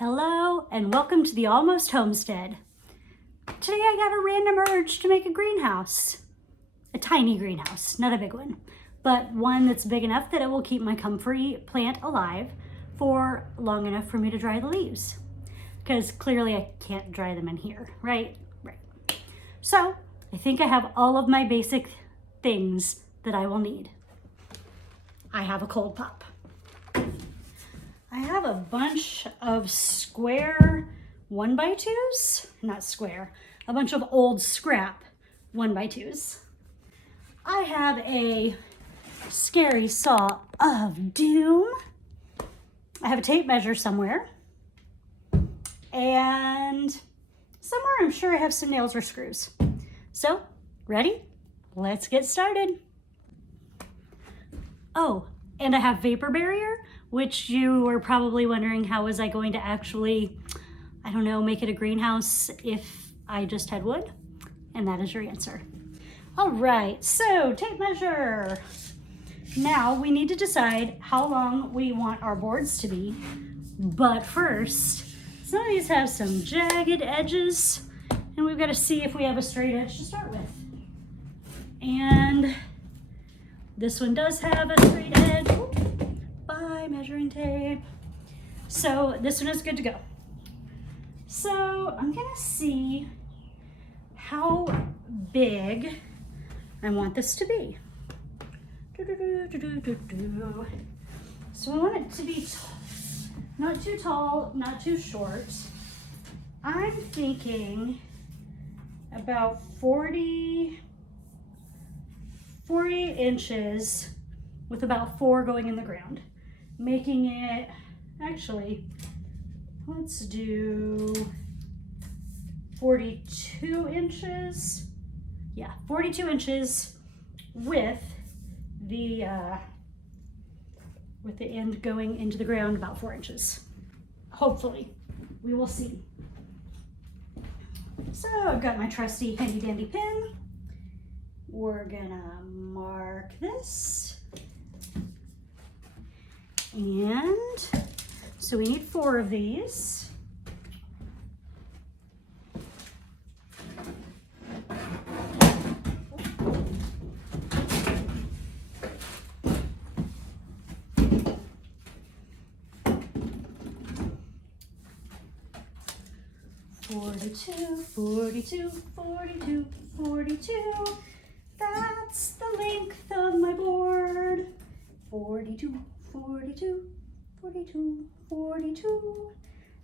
Hello and welcome to the Almost Homestead. Today I got a random urge to make a greenhouse. A tiny greenhouse, not a big one, but one that's big enough that it will keep my comfrey plant alive for long enough for me to dry the leaves. Because clearly I can't dry them in here, right? Right. So I think I have all of my basic things that I will need. I have a cold pop. I have a bunch of square 1x2s, not square, a bunch of old scrap 1x2s. I have a scary saw of doom. I have a tape measure somewhere. And somewhere I'm sure I have some nails or screws. So, ready? Let's get started. Oh, and I have vapor barrier, which you were probably wondering how was I going to actually, I don't know, make it a greenhouse if I just had wood? And that is your answer. All right, so tape measure. Now we need to decide how long we want our boards to be. But first, some of these have some jagged edges, and we've got to see if we have a straight edge to start with. And this one does have a straight edge. By measuring tape. So this one is good to go. So I'm gonna see how big I want this to be. So I want it to be not too tall, not too short. I'm thinking about 40 inches with about 4 going in the ground. Making it, actually, let's do 42 inches. Yeah, 42 inches with the end going into the ground about 4 inches. Hopefully, we will see. So I've got my trusty handy dandy pin. We're gonna mark this. And so we need 4 of these. Forty-two. That's the length of my board. 42.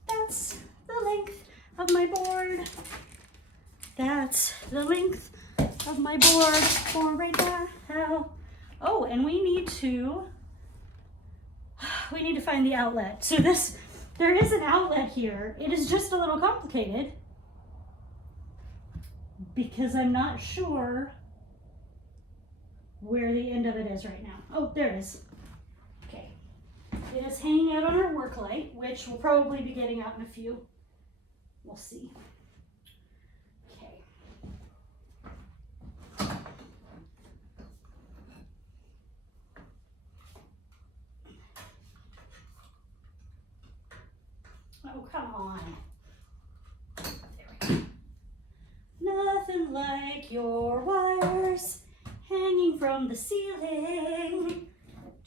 That's the length of my board. That's the length of my board for right now. Oh, and we need to find the outlet. So there is an outlet here. It is just a little complicated because I'm not sure where the end of it is right now. Oh, there it is. Okay. It is hanging out on our work light, which we'll probably be getting out in a few. We'll see. Okay. Oh, come on. There we go. Nothing like your wires hanging from the ceiling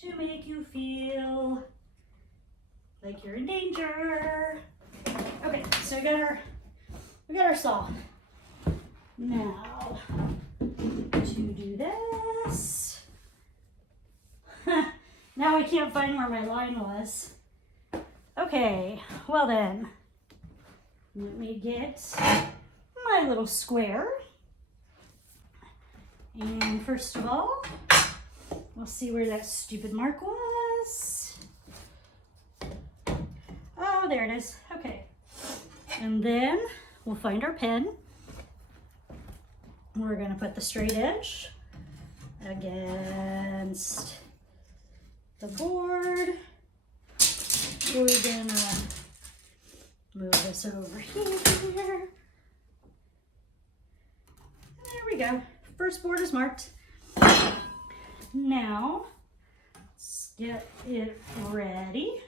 to make you feel like you're in danger. Okay, so we got our saw. Now, to do this, now I can't find where my line was. Okay, well then, let me get my little square. And first of all, we'll see where that stupid mark was. Oh, there it is. Okay. And then we'll find our pen. We're going to put the straight edge against the board. We're going to move this over here. There we go. First board is marked. Now, let's get it ready.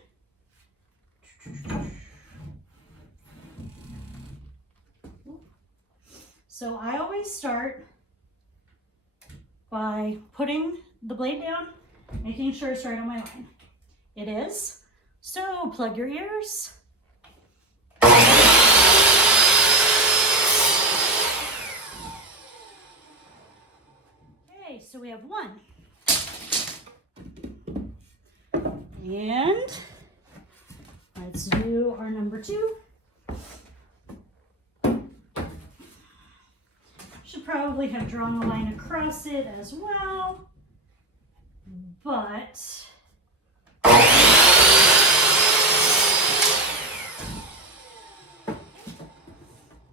So I always start by putting the blade down, making sure it's right on my line. It is. So plug your ears. Okay, so we have one. And let's do our number two. Should probably have drawn a line across it as well, but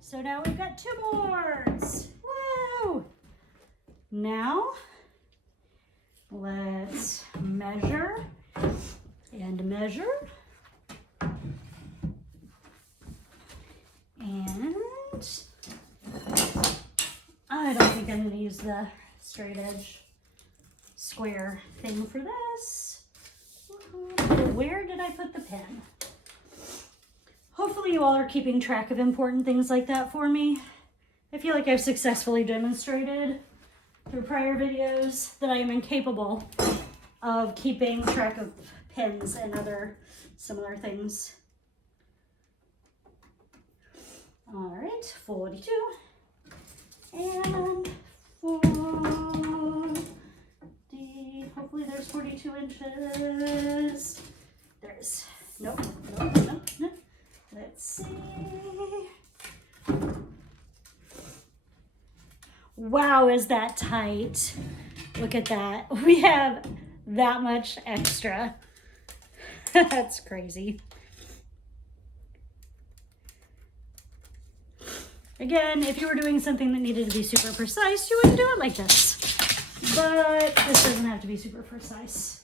so now we've got two boards. Woo! Now let's measure and measure. And I don't think I'm going to use the straight edge square thing for this. Where did I put the pen? Hopefully you all are keeping track of important things like that for me. I feel like I've successfully demonstrated through prior videos that I am incapable of keeping track of pens and other similar things. All right, 42 and 40. Hopefully there's 42 inches. There's, nope. Let's see. Wow, is that tight? Look at that. We have that much extra. That's crazy. Again, if you were doing something that needed to be super precise, you wouldn't do it like this. But this doesn't have to be super precise.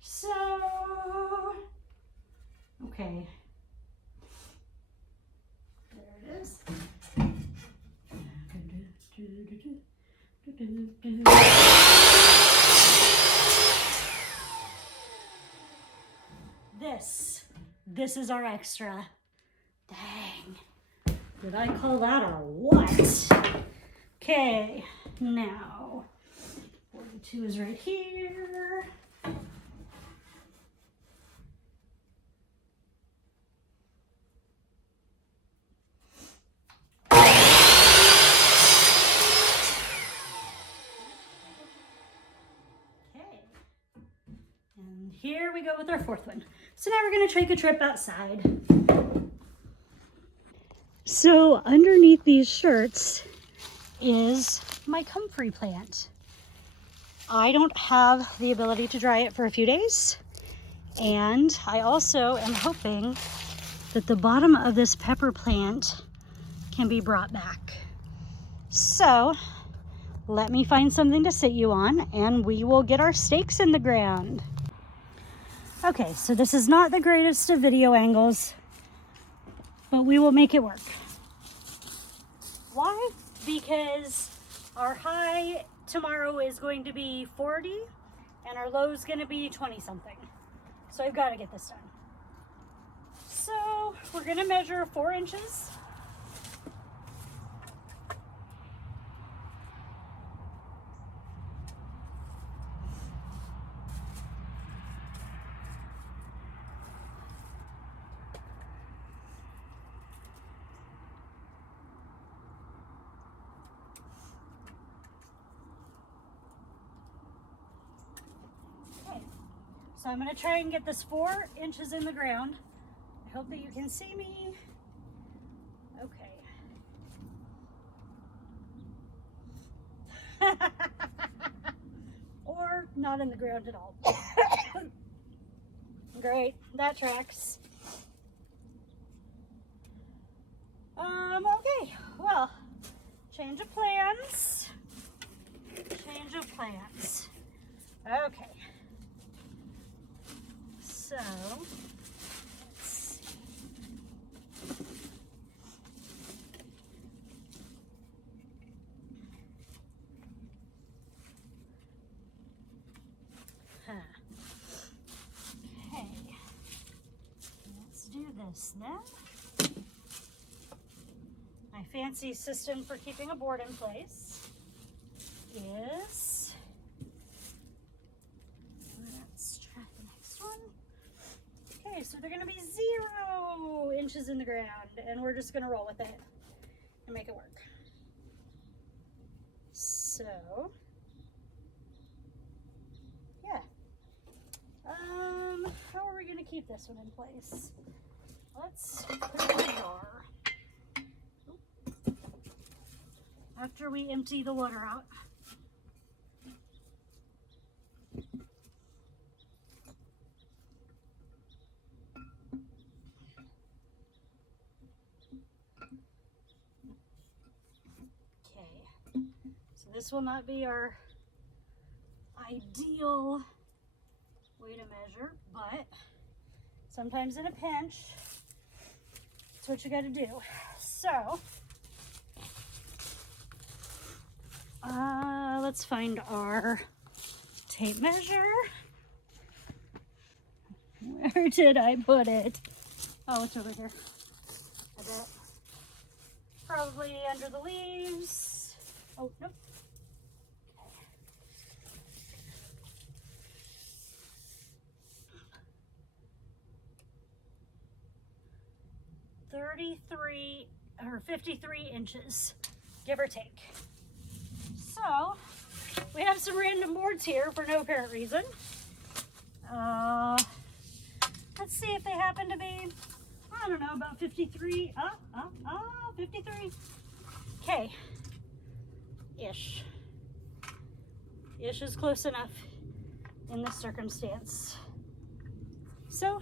So, okay. There it is. This is our extra. Dang. Did I call that or what? Okay, now 42 is right here. And here we go with our fourth one. So now we're going to take a trip outside. So underneath these shirts is my comfrey plant. I don't have the ability to dry it for a few days. And I also am hoping that the bottom of this pepper plant can be brought back. So let me find something to sit you on and we will get our stakes in the ground. Okay, so this is not the greatest of video angles, but we will make it work. Why? Because our high tomorrow is going to be 40 and our low is going to be 20 something. So I've got to get this done. So we're going to measure 4 inches. So I'm going to try and get this 4 inches in the ground. I hope that you can see me. Okay. Or not in the ground at all. Great, that tracks. Okay, well, change of plans. Change of plans. Okay. So, let's see. Okay, let's do this then. I fancy system for keeping a board in place is, let's try the next one. Okay, so they're gonna be 0 inches in the ground, and we're just gonna roll with it and make it work. So, yeah. How are we gonna keep this one in place? Let's put it in a jar. After we empty the water out. Okay, so this will not be our ideal way to measure, but sometimes in a pinch, that's what you gotta do. So, let's find our tape measure. Where did I put it? Oh, it's over here. I bet. Probably under the leaves. Oh, nope. Okay. 33 or 53 inches, give or take. So, we have some random boards here for no apparent reason. Let's see if they happen to be, I don't know, about 53. 53. Okay. Ish. Ish is close enough in this circumstance. So,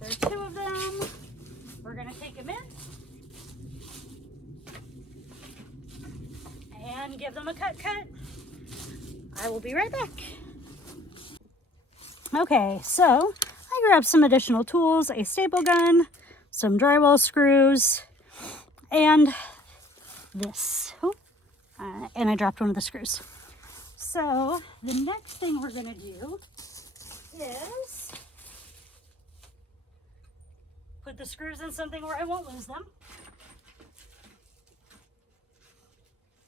there are 2 of them. We're going to take them in and give them a cut. I will be right back. Okay, so I grabbed some additional tools, a staple gun, some drywall screws, and this. And I dropped one of the screws. So the next thing we're going to do is put the screws in something where I won't lose them.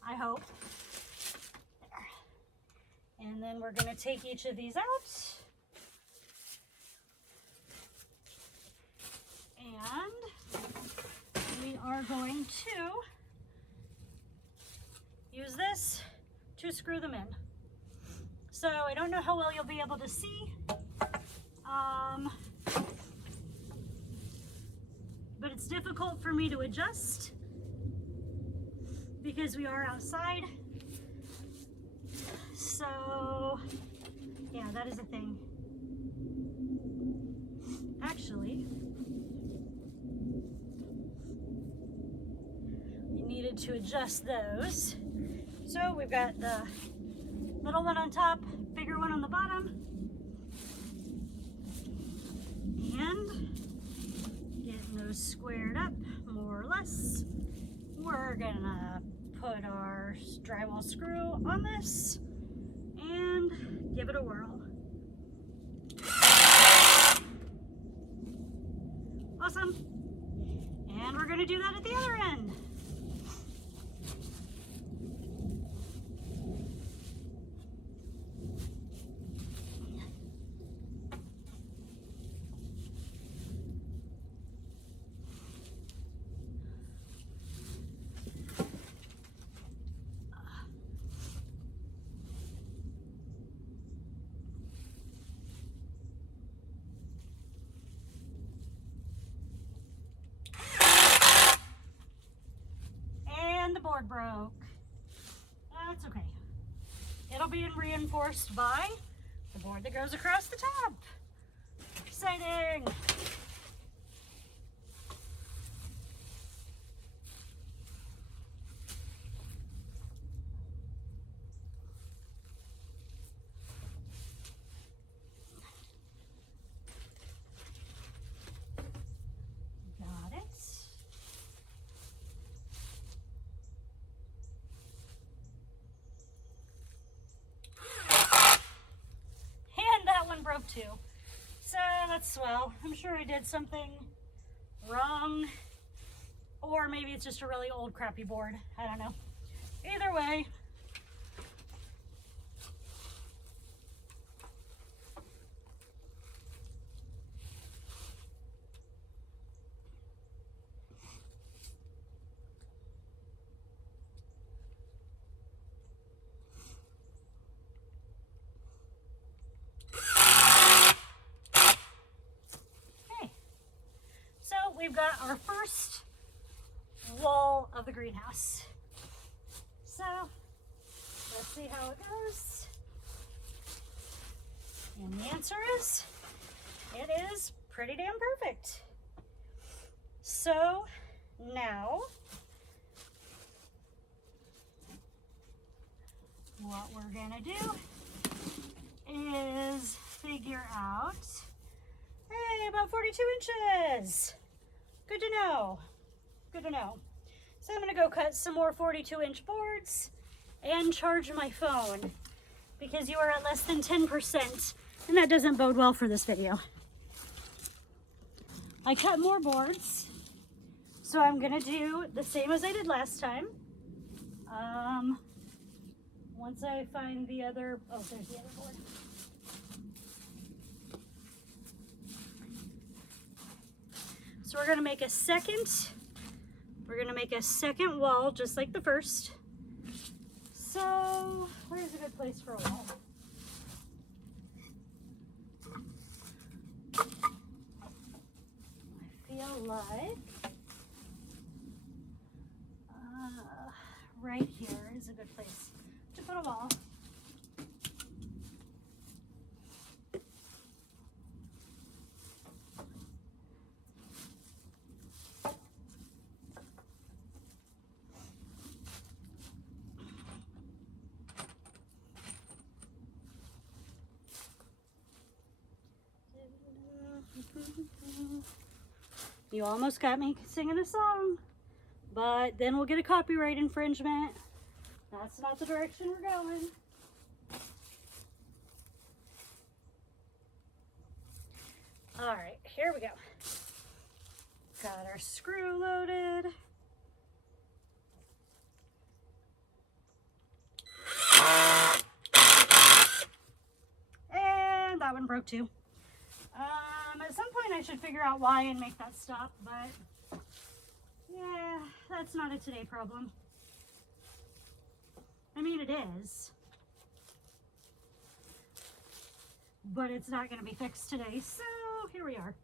I hope. There. And then we're going to take each of these out. And we are going to use this to screw them in. So I don't know how well you'll be able to see, but it's difficult for me to adjust because we are outside. So yeah, that is a thing. Actually, we needed to adjust those. So we've got the little one on top, bigger one on the bottom, and getting those squared up more or less. We're gonna put our drywall screw on this and give it a whirl. Awesome. And we're gonna do that at the other end. The board broke. That's okay. It'll be reinforced by the board that goes across the top. Exciting! Got it. Broke too. So that's swell. I'm sure I did something wrong, or or maybe it's just a really old crappy board. I don't know. Either way. We've got our first wall of the greenhouse. So let's see how it goes. And the answer is, it is pretty damn perfect. So now what we're gonna do is figure out, hey, about 42 inches. Good to know. Good to know. So I'm going to go cut some more 42-inch boards and charge my phone because you are at less than 10%, and that doesn't bode well for this video. I cut more boards, so I'm going to do the same as I did last time. Once I find the other, oh, there's the other board. So we're gonna make a second wall just like the first. So where's a good place for a wall? I feel like right here is a good place to put a wall. You almost got me singing a song, but then we'll get a copyright infringement. That's not the direction we're going. All right, here we go. Got our screw loaded. And that one broke too. At some point I should figure out why and make that stop, but yeah, that's not a today problem. I mean, it is, but it's not going to be fixed today, so here we are.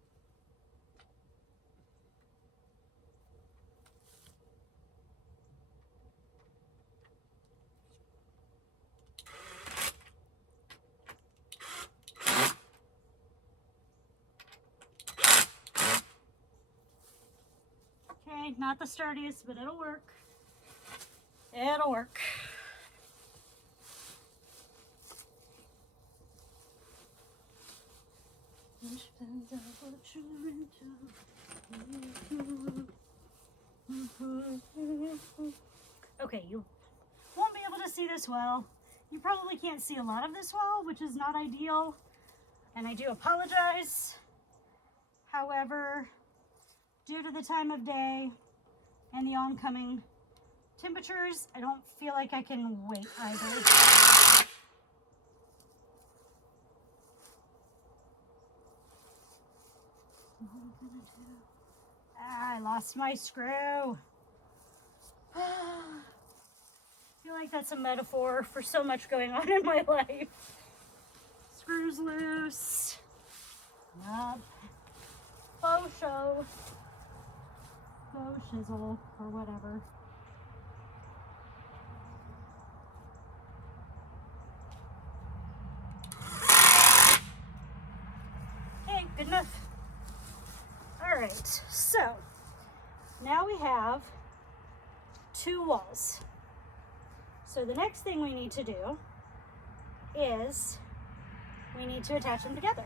Okay, not the sturdiest, but it'll work. It'll work. Okay, you won't be able to see this well. You probably can't see a lot of this well, which is not ideal, and I do apologize. However, due to the time of day and the oncoming temperatures, I don't feel like I can wait either. I lost my screw. I feel like that's a metaphor for so much going on in my life. Screws loose. Yup. Faux show. Faux shizzle or whatever. Okay, good enough. All right, so now we have 2 walls. So the next thing we need to do is we need to attach them together.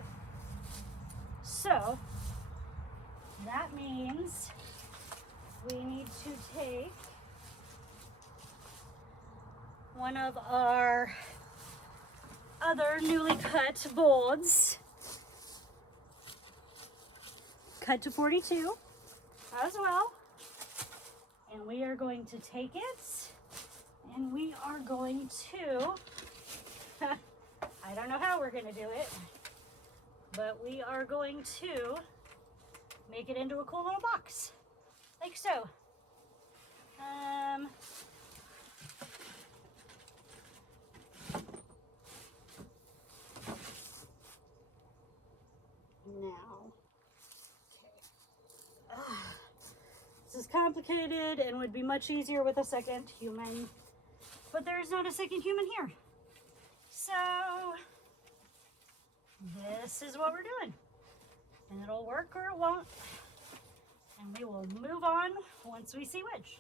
So that means we need to take one of our other newly cut boards, cut to 42 as well, are going to take it and we are going to, I don't know how we're going to do it, but we are going to make it into a cool little box, like so. Now, okay. This is complicated and would be much easier with a second human, but there's not a second human here. So this is what we're doing, and it'll work or it won't, and we will move on once we see which.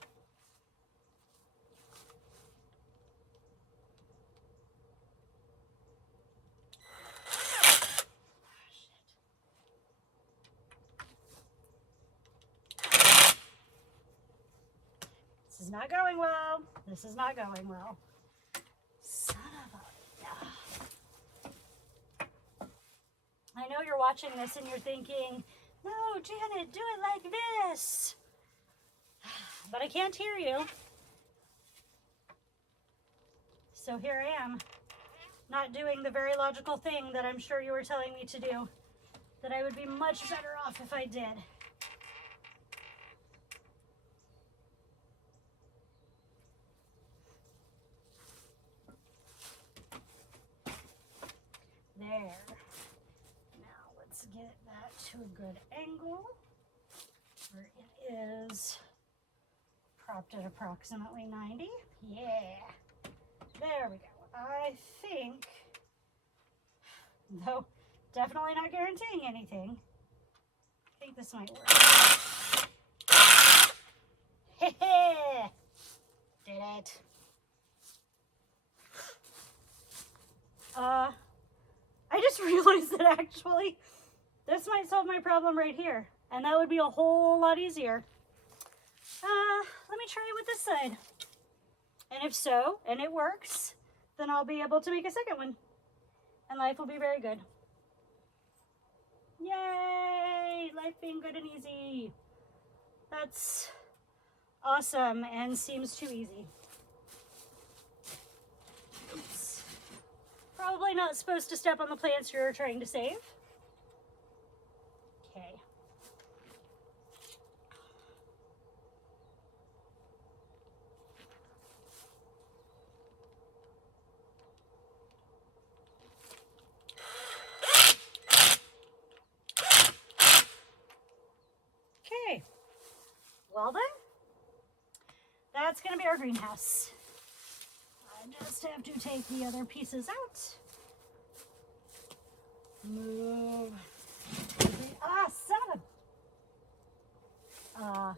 This is not going well. This is not going well. Son of a... I know you're watching this and you're thinking, no, Janet, do it like this. But I can't hear you. So here I am, not doing the very logical thing that I'm sure you were telling me to do, that I would be much better off if I did. There. Now let's get that to a good angle where it is propped at approximately 90. Yeah. There we go. I think, though definitely not guaranteeing anything, I think this might work. Hey, did it. I just realized that actually this might solve my problem right here, and that would be a whole lot easier. Let me try it with this side. And if so, and it works, then I'll be able to make a second one, and life will be very good. Yay! Life being good and easy. That's awesome and seems too easy. Oops. Probably not supposed to step on the plants you're trying to save. Okay. Okay. Well then, that's going to be our greenhouse. I just have to take the other pieces out. Move. Son of a...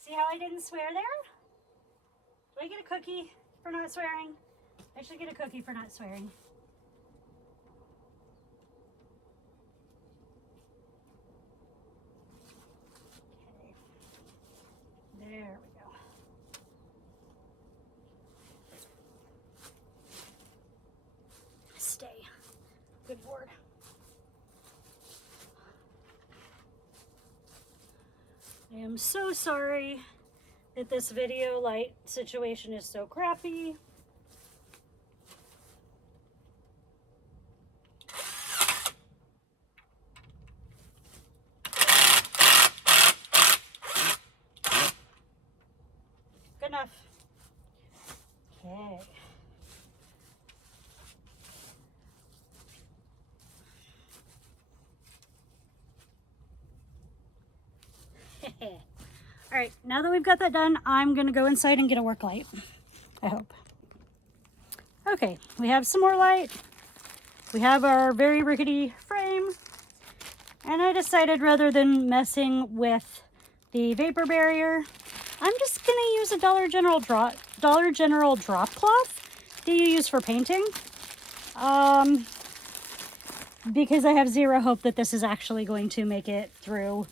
See how I didn't swear there? Do I get a cookie for not swearing? I should get a cookie for not swearing. Okay. There we go. Stay. Good Lord. I am so sorry that this video light situation is so crappy. Good enough. Okay. All right, now that we've got that done, I'm gonna go inside and get a work light, I hope. Okay, we have some more light. We have our very rickety frame, and I decided rather than messing with the vapor barrier, I'm just gonna use a Dollar General drop cloth that you use for painting. Because I have zero hope that this is actually going to make it through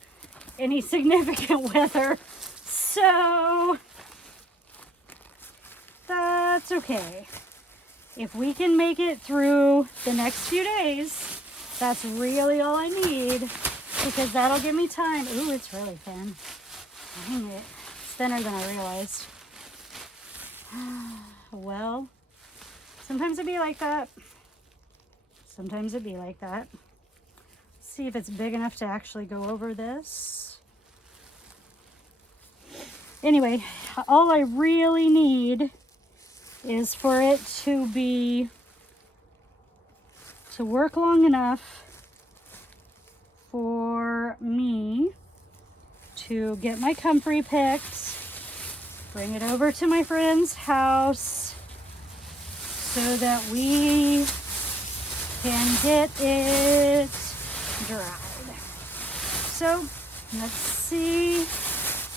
any significant weather. So that's okay. If we can make it through the next few days, that's really all I need, because that'll give me time. Ooh, it's really thin. Dang it. It's thinner than I realized. Well, sometimes it'd be like that. Sometimes it'd be like that. Let's see if it's big enough to actually go over this. Anyway, all I really need is for it to work long enough for me to get my comfrey picked, bring it over to my friend's house so that we can get it dried. So let's see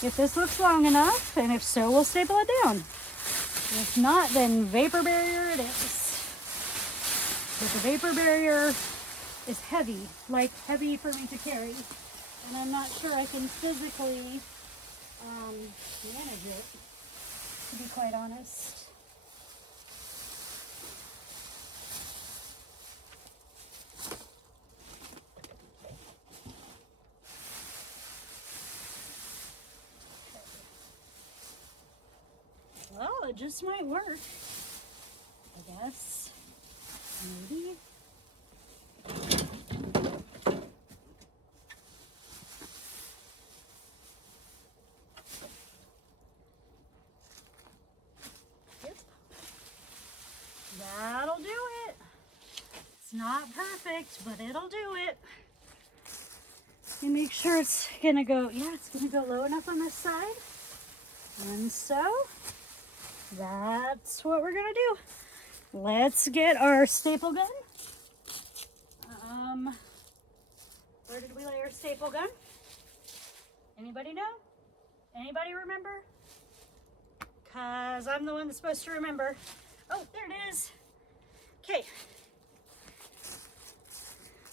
if this looks long enough, and if so, we'll staple it down. If not, then vapor barrier it is. But the vapor barrier is heavy, like heavy for me to carry, and I'm not sure I can physically manage it, to be quite honest. Well, it just might work, I guess. Maybe. Yep. That'll do it. It's not perfect, but it'll do it. And make sure it's gonna go, yeah, it's gonna go low enough on this side. And so that's what we're gonna do. Let's get our staple gun. Where did we lay our staple gun? Anybody know? Anybody remember? Cause I'm the one that's supposed to remember. Oh, there it is. Okay.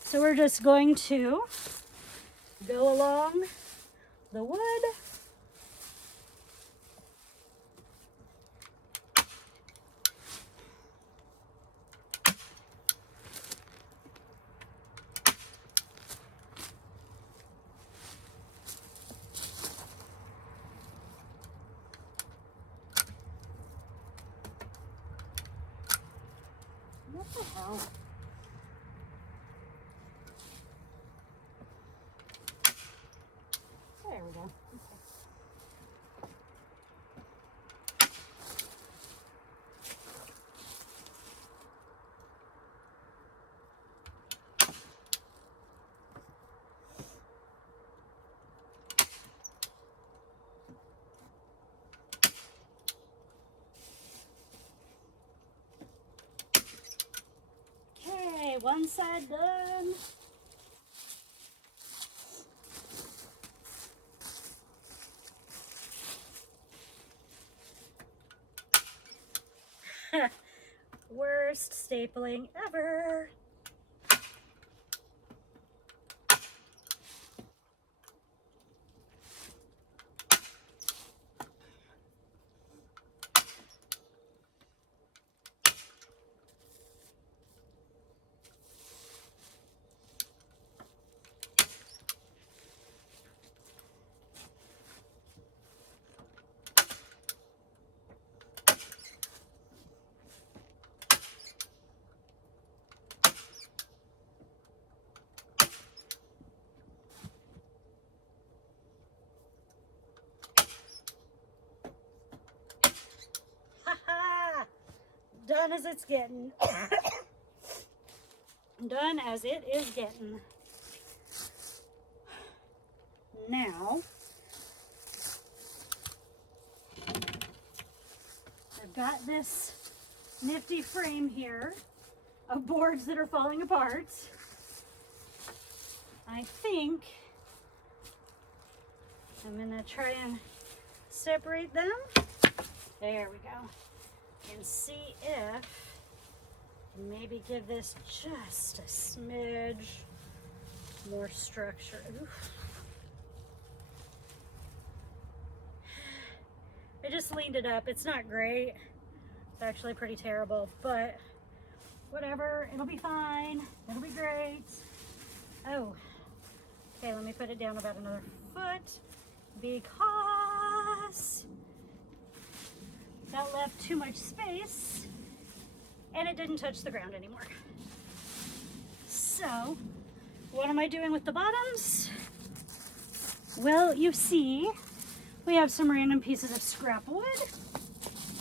So we're just going to go along the wood. What the hell? There we go. Okay, one side done. Worst stapling ever. Done as it's getting. Done as it is getting. Now, I've got this nifty frame here of boards that are falling apart. I think I'm gonna try and separate them. There we go. And see if maybe give this just a smidge more structure. Oof. I just leaned it up. It's not great. It's actually pretty terrible, but whatever. It'll be fine. It'll be great. Oh, okay, let me put it down about another foot because glass. That left too much space, and it didn't touch the ground anymore. So, what am I doing with the bottoms? Well, you see, we have some random pieces of scrap wood.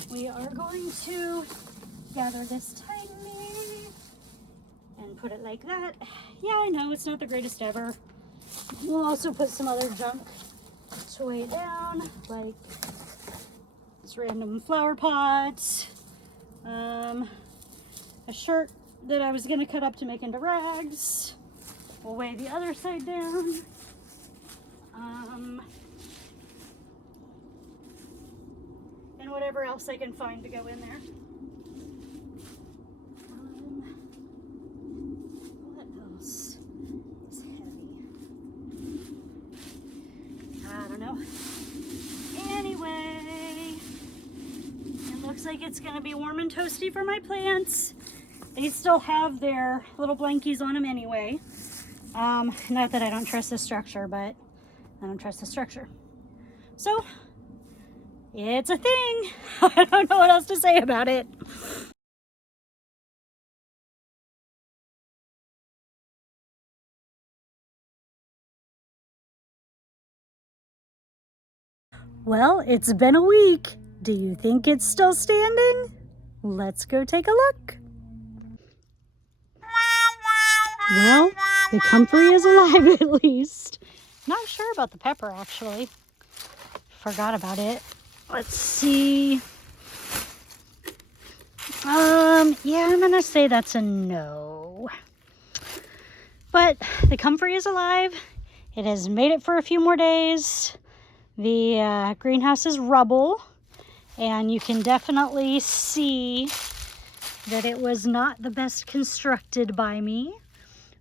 We are going to gather this tiny and put it like that. Yeah, I know it's not the greatest ever. We'll also put some other junk to weigh it down, like this random flower pot, a shirt that I was gonna cut up to make into rags. We'll weigh the other side down. And whatever else I can find to go in there. What else is heavy? I don't know. Anyway, it looks like it's gonna be warm and toasty for my plants. They still have their little blankies on them anyway. Not that I don't trust the structure, but I don't trust the structure. So, it's a thing. I don't know what else to say about it. Well, it's been a week. Do you think it's still standing? Let's go take a look. Well, the comfrey is alive at least. Not sure about the pepper, actually. Forgot about it. Let's see. Yeah, I'm gonna say that's a no. But the comfrey is alive. It has made it for a few more days. The greenhouse is rubble, and you can definitely see that it was not the best constructed by me,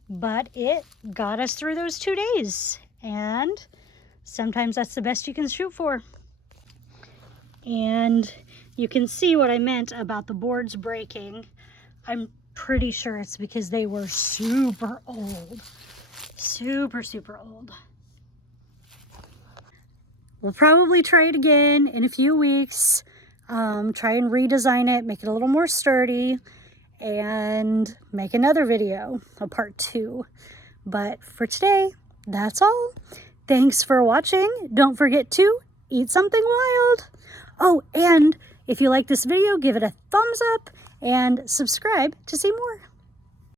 but it got us through those 2 days, and sometimes that's the best you can shoot for. And you can see what I meant about the boards breaking. I'm pretty sure it's because they were super old. Super, super old. We'll probably try it again in a few weeks. Try and redesign it, make it a little more sturdy, and make another video, a part 2. But for today, that's all. Thanks for watching. Don't forget to eat something wild. Oh, and if you like this video, give it a thumbs up and subscribe to see more.